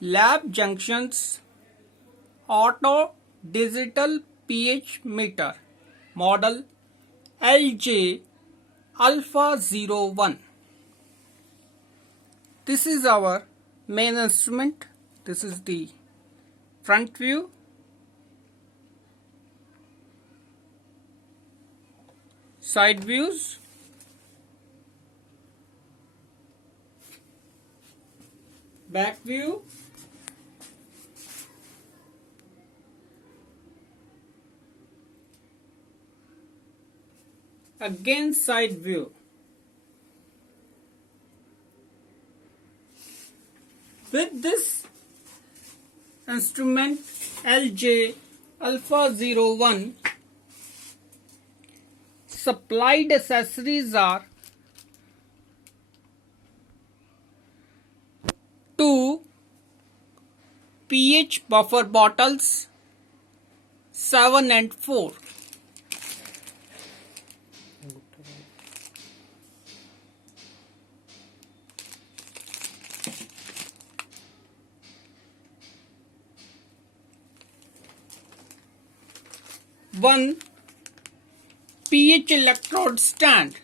Lab Junctions Auto Digital pH Meter Model LJ Alpha 01. This is our main instrument. This is the front view. Side views. Back view. Again side view. With this instrument LJ Alpha 01, supplied accessories are two pH buffer bottles 7 and 4. One pH electrode stand.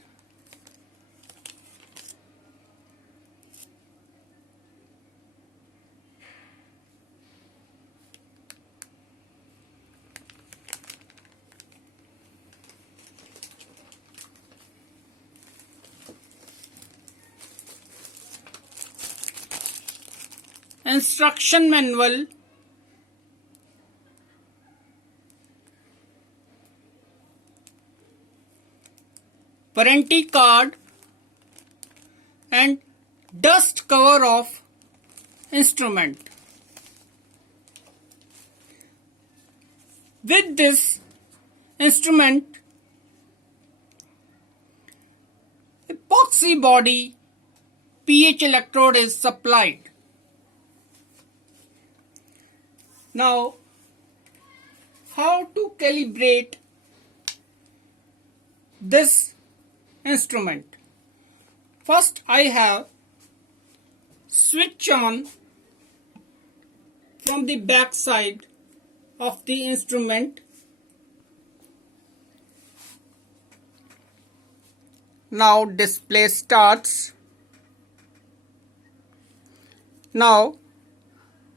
Instruction manual. Warranty card and dust cover of instrument. With this instrument, epoxy body pH electrode is supplied. Now, how to calibrate this instrument? First, I have switch on from the back side of the instrument. Now display starts. Now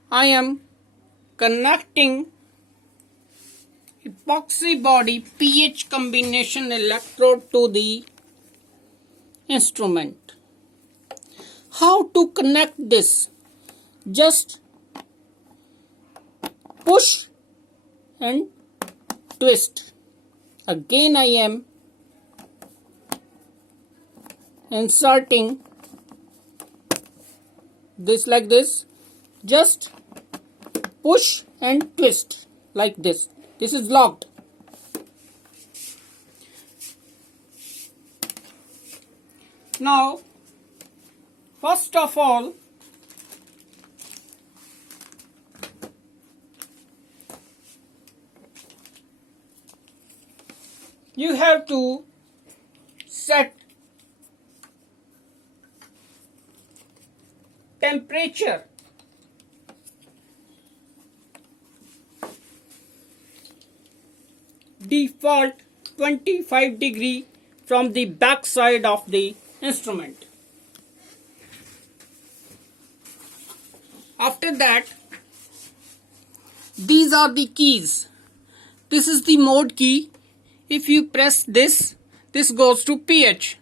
I am connecting epoxy body pH combination electrode to the instrument. How to connect this? Just push and twist. Again I am inserting this like this. Just push and twist like this. This is locked. Now, first of all, you have to set temperature. Default 25 degree from the back side of the instrument. After that, these are the keys. This is the mode key. If you press this, this goes to pH.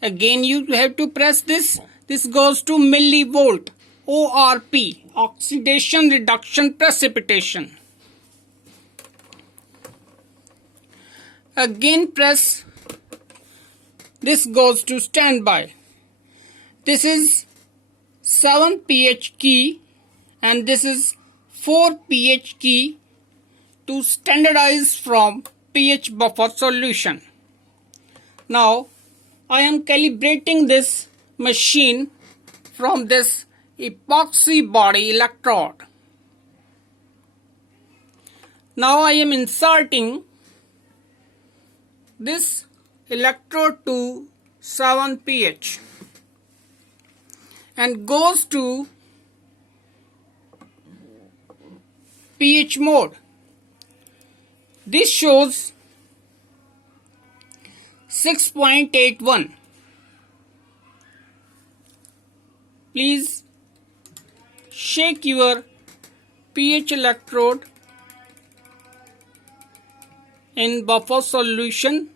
Again you have to press this. This goes to millivolt. ORP, oxidation reduction precipitation. Again press, this goes to standby. This is 7 pH key and this is 4 pH key to standardize from pH buffer solution. Now I am calibrating this machine from this epoxy body electrode. Now I am inserting this electrode to 7 pH and goes to pH mode. This shows 6.81. Please shake your pH electrode in buffer solution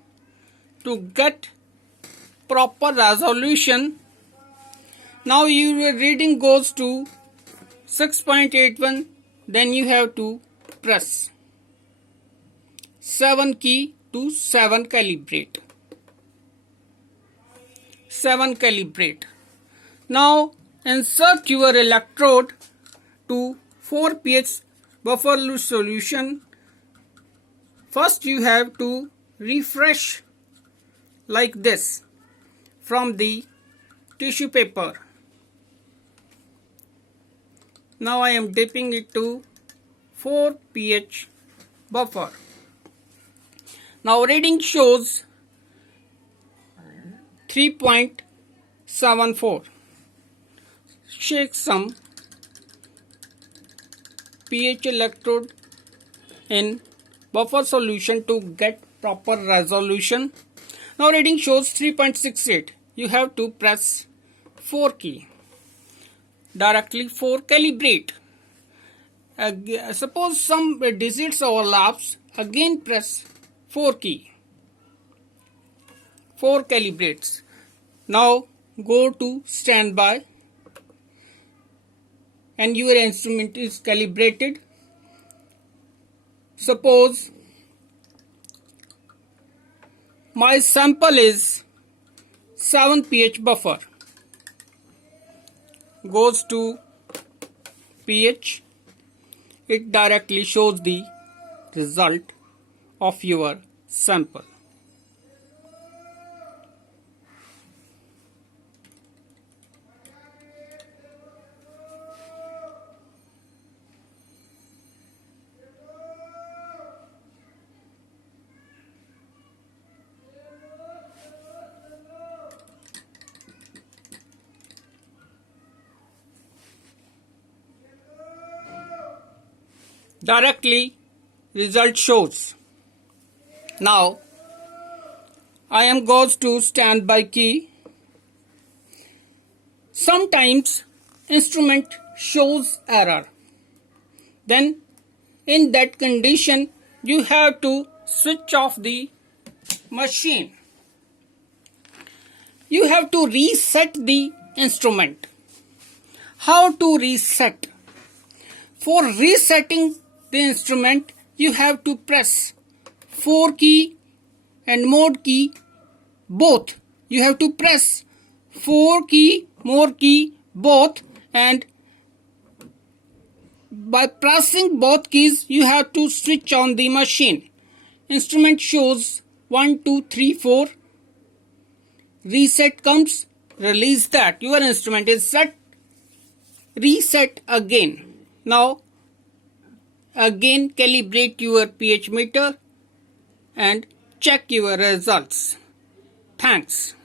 to get proper resolution. Now your reading goes to 6.81, then you have to press 7 key to 7 calibrate. 7 calibrate. Now insert your electrode to 4 pH buffer solution. First you have to refresh like this from the tissue paper. Now I am dipping it to 4 pH buffer. Now reading shows 3.74. Shake some pH electrode in buffer solution to get proper resolution. Now reading shows 3.68. You have to press 4 key. Directly 4 calibrate. Suppose some digits overlaps, again press 4 key. 4 calibrates. Now go to standby and your instrument is calibrated. Suppose my sample is 7 pH buffer. Goes to pH. It directly shows the result of your sample. Directly result shows. Now I am goes to standby key. Sometimes instrument shows error. Then in that condition you have to switch off the machine. You have to reset the instrument. How to reset? For resetting the instrument, you have to press 4 key and mode key both. You have to press 4 key, mode key both, and by pressing both keys you have to switch on the machine. Instrument shows 1, 2, 3, 4. Reset comes, release that. Your instrument is set. Reset again. Now again calibrate your pH meter and check your results. Thanks.